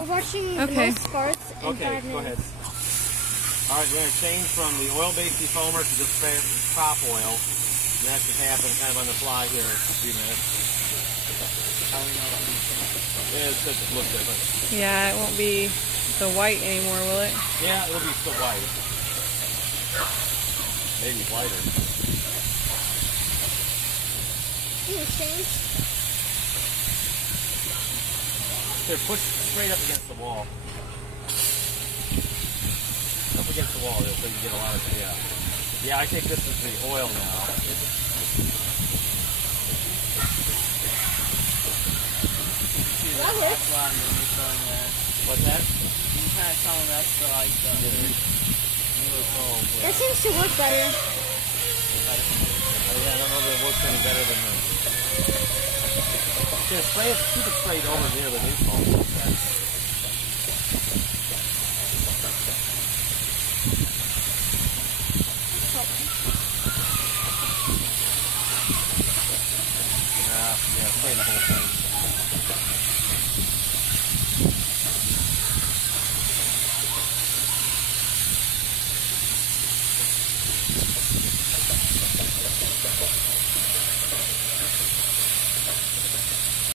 We're watching the most farts in 5 minutes. Go ahead. All right, we're going to change from the oil-based defoamer to just crop oil. And that should happen kind of on the fly here in a few minutes. Yeah, it doesn't look different. Yeah, it won't be the white anymore, will it? Yeah, it'll be still white. Maybe whiter. Here, push straight up against the wall. Up against the wall so you can get a lot of, yeah, I think this is the oil now. What's that? You kind of tell them that's the, like, that seems to work better. Oh, yeah, I don't know if it works any better than this. Just spray it, keep it sprayed over near the new foam.